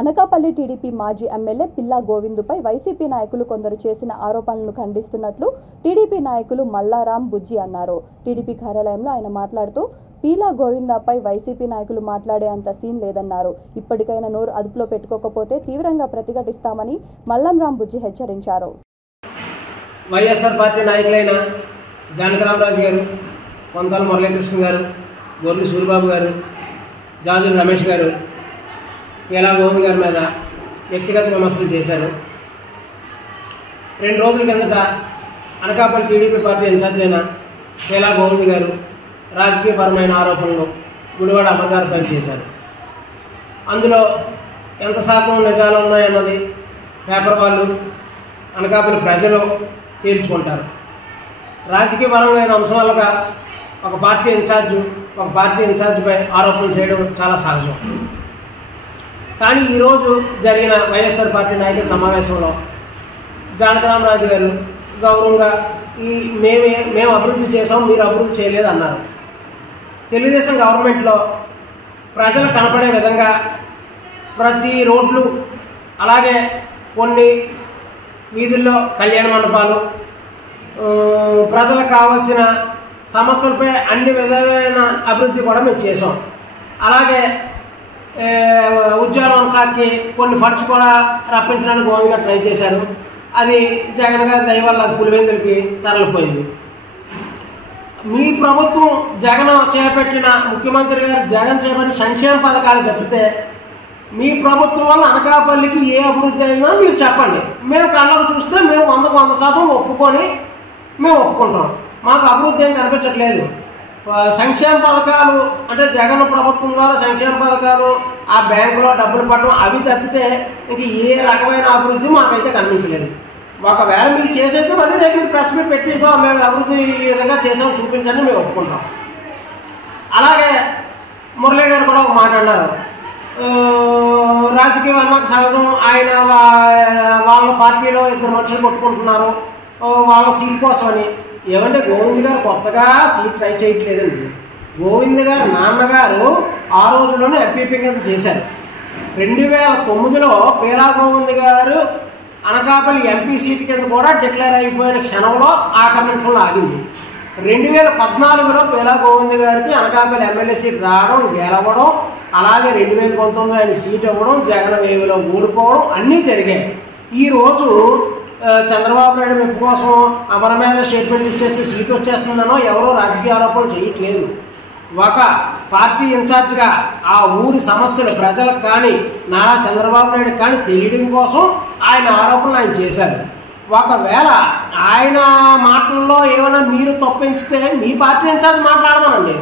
Anakapalli TDP మాజీ MLA పిల్లా గోవిందుపై YCP నాయకులు కొందరు చేసిన ఆరోపణలను ఖండిస్తున్నట్లు టీడీపీ నాయకులు మల్లారాం బుజ్జి అన్నారు. టీడీపీ కార్యాలయంలో ఆయన మాట్లాడుతూ పీలా గోవిందపై వైసీపీ నాయకులు మాట్లాడే అంత సీన్ లేదన్నారు. ఇప్పటికైనా నోరు అదుపులో పెట్టుకోకపోతే తీవ్రంగా ప్రతిఘటిస్తామని మల్లారాం బుజ్జి హెచ్చరించారు. వైఎస్ఆర్ పార్టీ నాయకులైన జానకరామరాజు గారు, కొంతాల మురళీకృష్ణ గారు, గొర్రెల సూరిబాబు గారు, జాజుల రమేష్ గారు పీలా గోవింద్ గారి మీద వ్యక్తిగత విమర్శలు చేశారు. 2 రోజుల కిందట అనకాపల్లి టీడీపీ పార్టీ ఇన్ఛార్జ్ అయిన పీలా గోవింద్ గారు రాజకీయపరమైన ఆరోపణలు గుడివాడ అమర్ గారిపై చేశారు. అందులో ఎంత శాతం నిజాలు ఉన్నాయన్నది పేపర్ వాళ్ళు, అనకాపల్లి ప్రజలు తేల్చుకుంటారు. రాజకీయపరమైన అంశాలుగా ఒక పార్టీ ఇన్ఛార్జిపై ఆరోపణలు చేయడం చాలా సహజం. కానీ ఈరోజు జరిగిన వైఎస్ఆర్ పార్టీ నాయకుల సమావేశంలో జానకరామరాజు గారు గౌరవంగా మేము అభివృద్ధి చేసాం, మీరు అభివృద్ధి చేయలేదు అన్నారు. తెలుగుదేశం గవర్నమెంట్లో ప్రజలు కనపడే విధంగా ప్రతి రోడ్లు, అలాగే కొన్ని వీధుల్లో కళ్యాణ మండపాలు, ప్రజలకు కావాల్సిన సమస్యలపై అన్ని విధమైన అభివృద్ధి కూడా మేము చేసాం. అలాగే ఉద్యోగ శాఖకి కొన్ని ఫండ్స్ కూడా రప్పించడానికి గోవింద్ గారు ట్రై చేశారు. అది జగన్ గారి దయ వల్ల అది పులివెందులకి తరలిపోయింది. మీ ప్రభుత్వం ముఖ్యమంత్రి గారు జగన్ చేపట్టిన సంక్షేమ పథకాలు తప్పితే మీ ప్రభుత్వం వల్ల అనకాపల్లికి ఏ అభివృద్ధి అయిందో మీరు చెప్పండి. మేము కళ్ళకు చూస్తే మేము 100% ఒప్పుకుంటాం. మాకు అభివృద్ధి ఏం కనిపించట్లేదు. సంక్షేమ పథకాలు అంటే జగన్ ప్రభుత్వం ద్వారా సంక్షేమ పథకాలు, ఆ బ్యాంకులో డబ్బులు పడడం, అవి తప్పితే ఇంక ఏ రకమైన అభివృద్ధి మాకైతే కనిపించలేదు. ఒకవేళ మీరు చేసేది మళ్ళీ రేపు మీరు ప్రెస్ మీట్ పెట్టిగా మేము అభివృద్ధి ఈ విధంగా చేసాము చూపించండి, మేము ఒప్పుకుంటాం. అలాగే మురళీ గారు కూడా ఒక మాట అన్నారు, రాజకీయం అన్నాక సహజం. ఆయన వాళ్ళ పార్టీలో 2 మనుషులు కొట్టుకుంటున్నారు వాళ్ళ సీట్ కోసమని. ఏమంటే గోవింద్ గారు కొత్తగా సీట్ ట్రై చేయట్లేదండి. గోవింద్ గారు నాన్నగారు ఆ రోజుల్లోనే ఎంపీపీ కింద చేశారు. 2009లో పీలా గోవింద్ గారు అనకాపల్లి ఎంపీ సీట్ కింద కూడా డిక్లేర్ అయిపోయిన క్షణంలో ఆఖరి నిమిషంలో ఆగింది. 2014లో పీలా గోవింద్ గారికి అనకాపల్లి ఎమ్మెల్యే సీట్ రావడం, గెలవడం, అలాగే 2019లో ఆయన సీట్ ఇవ్వడం, జగన్ వేవ్లో ఓడిపోవడం అన్నీ జరిగాయి. ఈరోజు చంద్రబాబు నాయుడు మెప్పు కోసం అమర మీద స్టేట్మెంట్ ఇచ్చేస్తే సీట్ వచ్చేస్తుందనో ఎవరో రాజకీయ ఆరోపణలు చేయట్లేదు. ఒక పార్టీ ఇన్ఛార్జిగా ఆ ఊరి సమస్యలు ప్రజలకు కానీ నారా చంద్రబాబు నాయుడు కానీ తెలియడం కోసం ఆయన ఆరోపణలు చేశారు. ఒకవేళ ఆయన మాటల్లో ఏమైనా మీరు తప్పించితే మీ పార్టీ ఇన్ఛార్జ్ మాట్లాడమనండి.